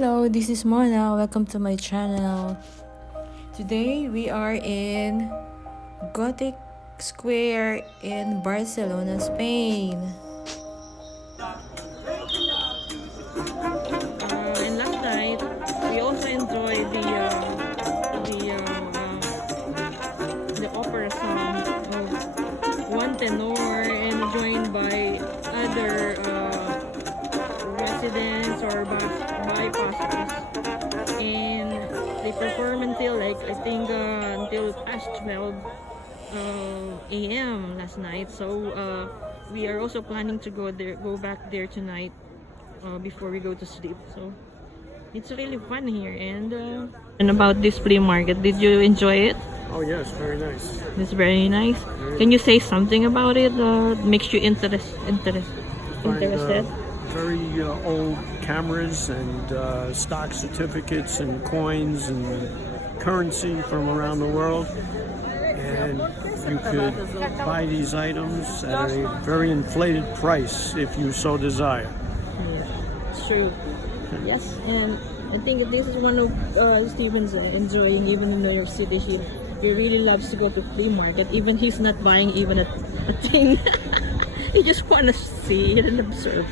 Hello, this is Mona. Welcome to my channel. Today we are in Gothic Square in Barcelona, Spain. And last night we also enjoyed the opera song of one tenor and joined by other residents or bypassers, and they perform until until past 12 a.m. last night. So we are also planning to go back there tonight before we go to sleep. So it's really fun here. And about this flea market, did you enjoy it? Oh yes, very nice. It's very nice. Can you say something about it? Makes you interested? Very old cameras and stock certificates and coins and currency from around the world, and you could buy these items at a very inflated price if you so desire. It's true. Yes, and I think this is one of Steven's enjoying even in New York City. He really loves to go to flea market. Even he's not buying even a thing. He just want to see it and observe.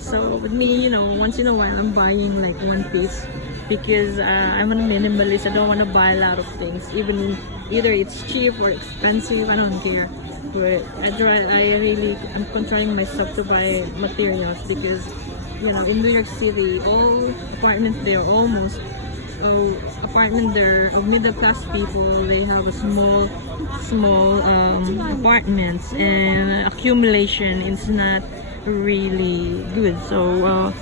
So with me, once in a while I'm buying like one piece because I'm a minimalist. I don't want to buy a lot of things, even either it's cheap or expensive. I don't care. But I'm controlling myself to buy materials because in New York City, all apartments there almost apartment there of middle class people, they have a small apartments, and accumulation is not really good. So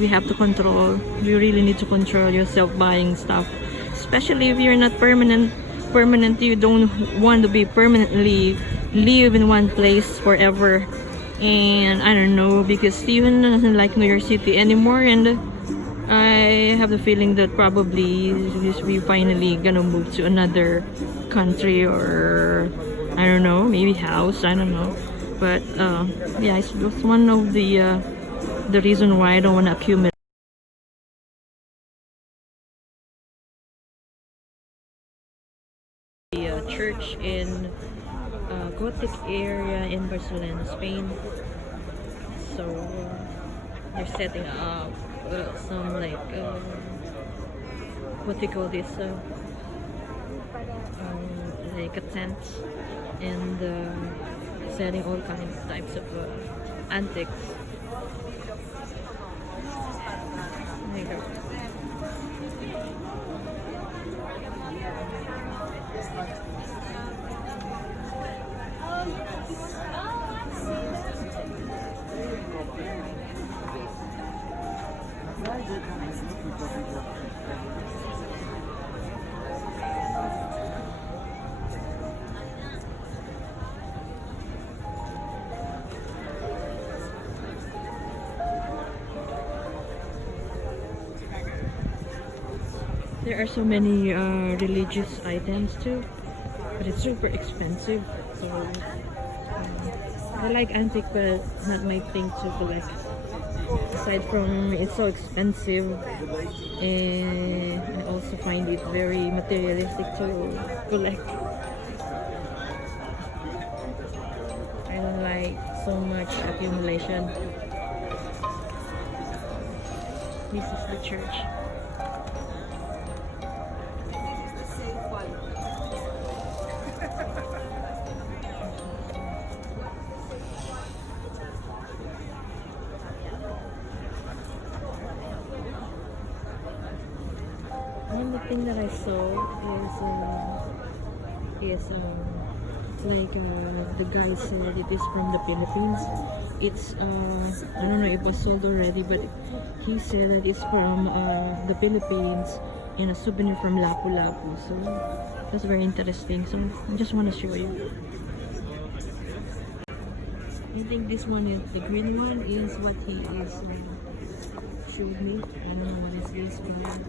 you really need to control yourself buying stuff, especially if you're not permanent. You don't want to be permanently live in one place forever. And I don't know, because Steven doesn't like New York City anymore, and I have the feeling that probably we finally gonna move to another country, or I don't know, maybe house, I don't know. But yeah, it's one of the reason why I don't want to accumulate. The church in Gothic area in Barcelona, Spain. So they're setting up some what they call this like a tent, and selling all kinds types of antiques. There you go. There are so many religious items too, but it's super expensive. So I like antique, but not my thing to collect. Aside from it's so expensive, and I also find it very materialistic to collect. I don't like so much accumulation. This is the church. One of the thing that I saw is the guy said it is from the Philippines. It's I don't know if it was sold already, but he said that it's from the Philippines, and a souvenir from Lapu-Lapu. So that's very interesting. So I just want to show you. I think this one is the green one is what he is showed me. I don't know what is this, but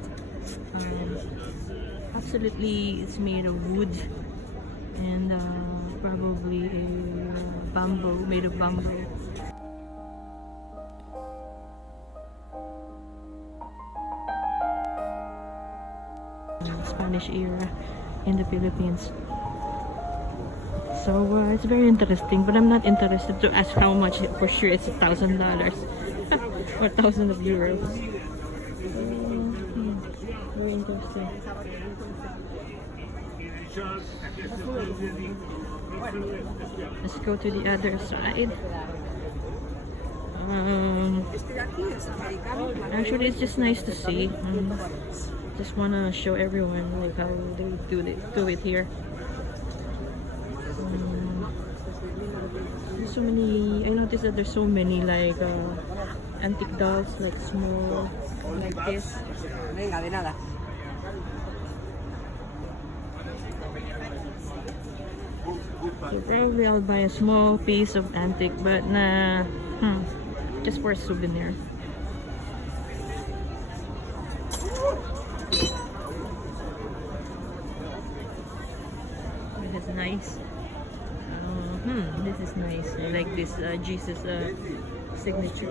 absolutely it's made of wood, and probably made of bamboo. Spanish era in the Philippines. So it's very interesting, but I'm not interested to ask how much. For sure it's $1,000 or thousand of euros. Very interesting. Let's go to the other side. Actually, it's just nice to see. Just wanna show everyone like how they do it here. There's so many. I noticed that there's so many like antique dolls, like small, like this. Venga, de nada. So probably I'll buy a small piece of antique, but nah, just for a souvenir. This is nice. This is nice. I like this Jesus signature.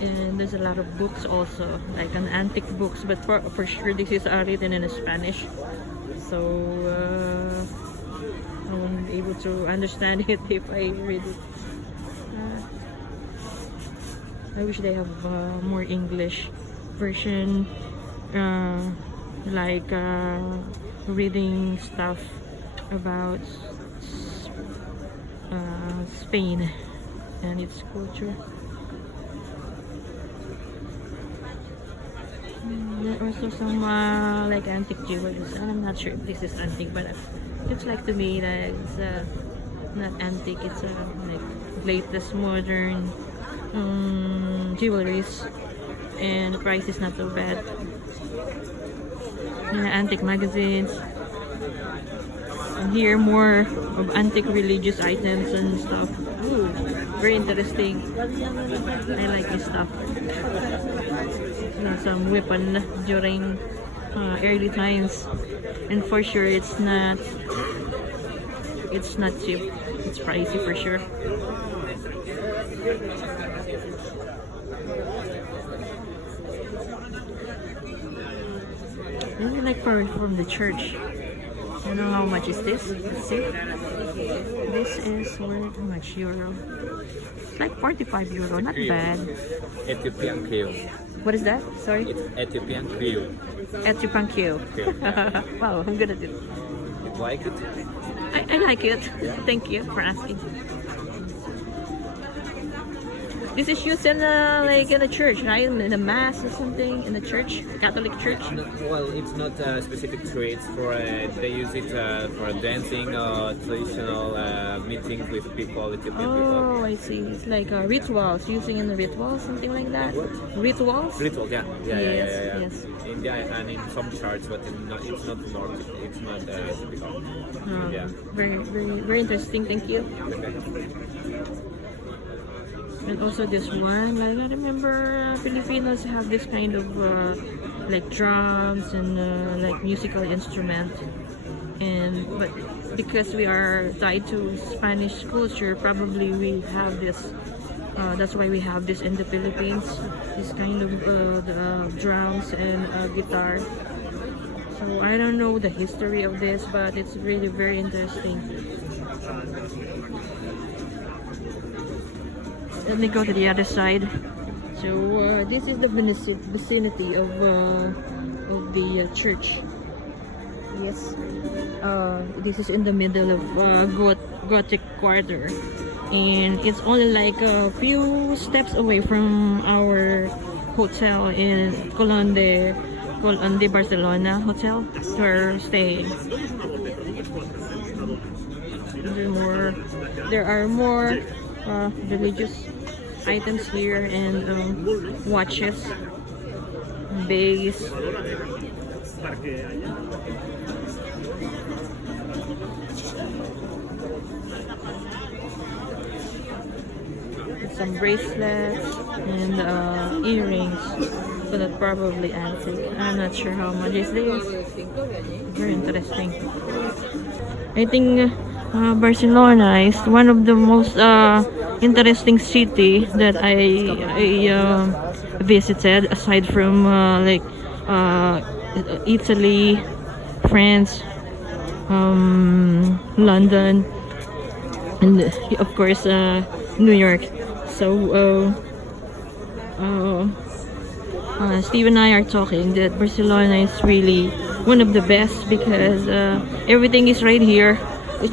And there's a lot of books also, like an antique books, but for sure this is written in Spanish, so I won't be able to understand it if I read it. I wish they have more English version, like reading stuff about Spain and its culture. There are also some like antique jewelry. I'm not sure if this is antique, but it looks like to me that it's not antique. It's like latest modern jewelries, and the price is not so bad. Antique magazines. And here more of antique religious items and stuff. Ooh, very interesting. I like this stuff. Some weapon during early times, and for sure it's not cheap. It's pricey for sure. Maybe like from the church. I don't know how much is this. Let's see. This is worth how much euro? It's like 45 euro. Not bad. Ethiopian Creole. What is that? Sorry? It's Ethiopian Creole. Ethiopian Creole. Wow, I'm good at it. You like it? I like it. Thank you for asking. This is used in like in a church, right? In a mass or something in the church, Catholic church. Well, it's not a specific trade. For they use it for dancing or traditional meetings with people, Ethiopian people. Oh, I see. It's like rituals, using in the rituals, something like that. What? Rituals. Ritual, yeah. Yes. India and in some charts, but it's not more. It's not typical. Yeah. Very interesting. Thank you. And also this one, like I remember Filipinos have this kind of like drums and like musical instrument, but because we are tied to Spanish culture, probably we have this. That's why we have this in the Philippines. This kind of the drums and guitar. So I don't know the history of this, but it's really very interesting. Let me go to the other side. So this is the vicinity of the church. Yes, this is in the middle of Gothic Quarter, and it's only like a few steps away from our hotel in Colón de Barcelona hotel where we're staying. There are more religious items here and watches, bags. Some bracelets and earrings, so that's probably antique. I'm not sure how much is this. Very interesting. I think Barcelona is one of the most interesting city that visited aside from Italy, France, London, and of course New York. So Steve and I are talking that Barcelona is really one of the best because everything is right here. The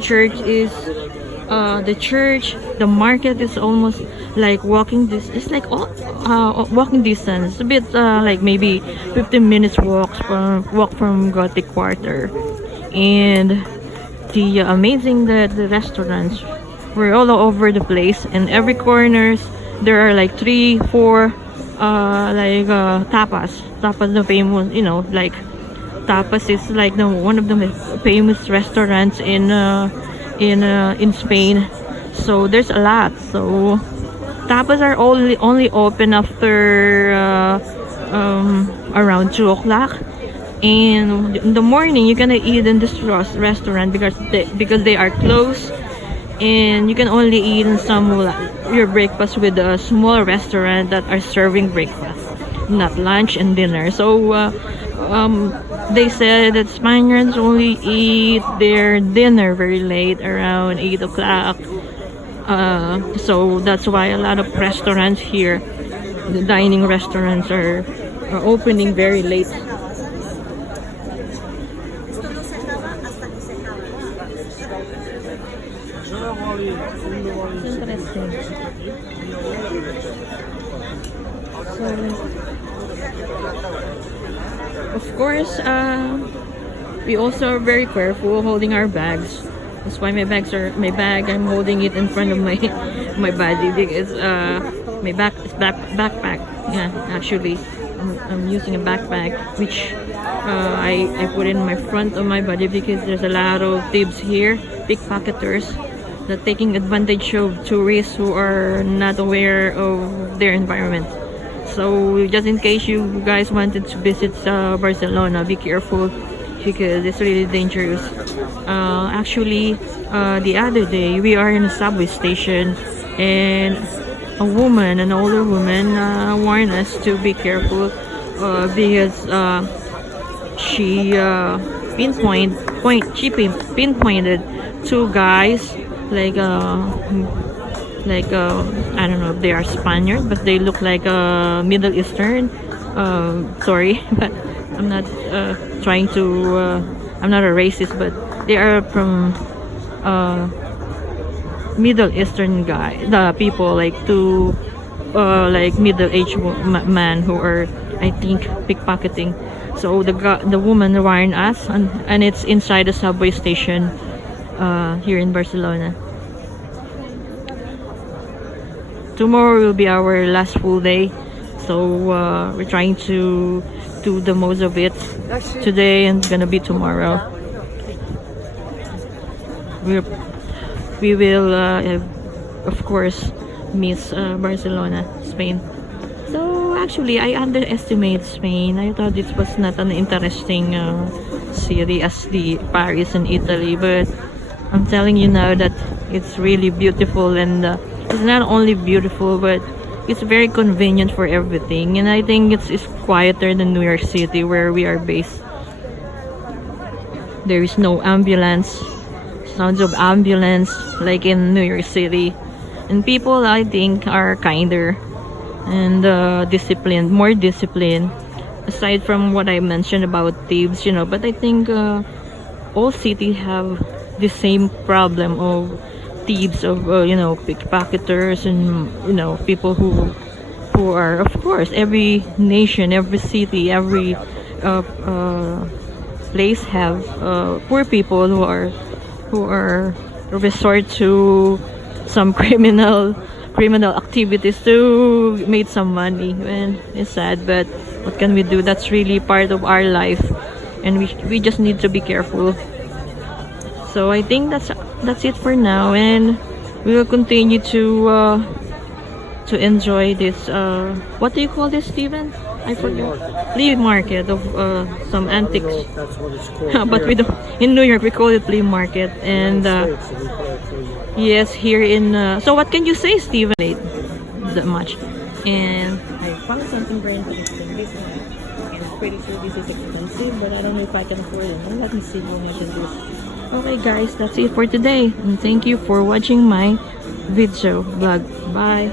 church, the market is almost like walking this. It's like walking distance. A bit like maybe 15 minutes walk from Gothic Quarter, and the amazing that the restaurants were all over the place. In every corners there are like 3, 4 tapas. Tapas, the famous, like tapas is like one of the famous restaurants in Spain. So there's a lot. So tapas are only open after around 2 o'clock. And in the morning you cannot eat in this restaurant because they are closed, and you can only eat in your breakfast with a small restaurant that are serving breakfast, not lunch and dinner. So they said that Spaniards only eat their dinner very late, around 8 o'clock. So that's why a lot of restaurants here, the dining restaurants, are opening very late. Interesting. So, of course, we also are very careful holding our bags. That's why my bag I'm holding it in front of my body because my backpack. Yeah, actually, I'm using a backpack which I put in my front of my body because there's a lot of thieves here, pickpocketers, that taking advantage of tourists who are not aware of their environment. So just in case you guys wanted to visit Barcelona, be careful because it's really dangerous. Actually, the other day we are in a subway station and an older woman warned us to be careful because she pinpointed 2 guys like I don't know if they are Spaniard, but they look like Middle Eastern. Sorry, but I'm not trying to. I'm not a racist, but they are from Middle Eastern the people, like 2 like middle-aged man who are, I think, pickpocketing. So the woman warned us, and it's inside the subway station here in Barcelona. Tomorrow will be our last full day, so we're trying to do the most of it today and gonna be tomorrow. We will of course miss Barcelona, Spain. So actually I underestimate Spain. I thought it was not an interesting city as the Paris and Italy, but I'm telling you now that it's really beautiful, and it's not only beautiful but it's very convenient for everything, and I think it's quieter than New York City where we are based. There is no sounds of ambulance like in New York City, and people I think are kinder and more disciplined, aside from what I mentioned about thieves, but I think all cities have the same problem of thieves, of pickpocketers, and people who are, of course, every nation, every city, every place have poor people who are resort to some criminal activities to make some money, and it's sad, but what can we do? That's really part of our life, and we just need to be careful. So I think that's it for now, and we will continue to enjoy this. What do you call this, Steven? I forgot. Flea market of some antiques. That's what it's called. But we don't. In New York, we call it flea market, and yes, here in. So what can you say, Steven? That much. And I found something very interesting. This one. And I'm pretty sure this is expensive, but I don't know if I can afford it. Well, let me see how much it is. Okay guys, that's it for today. And thank you for watching my video vlog. Bye.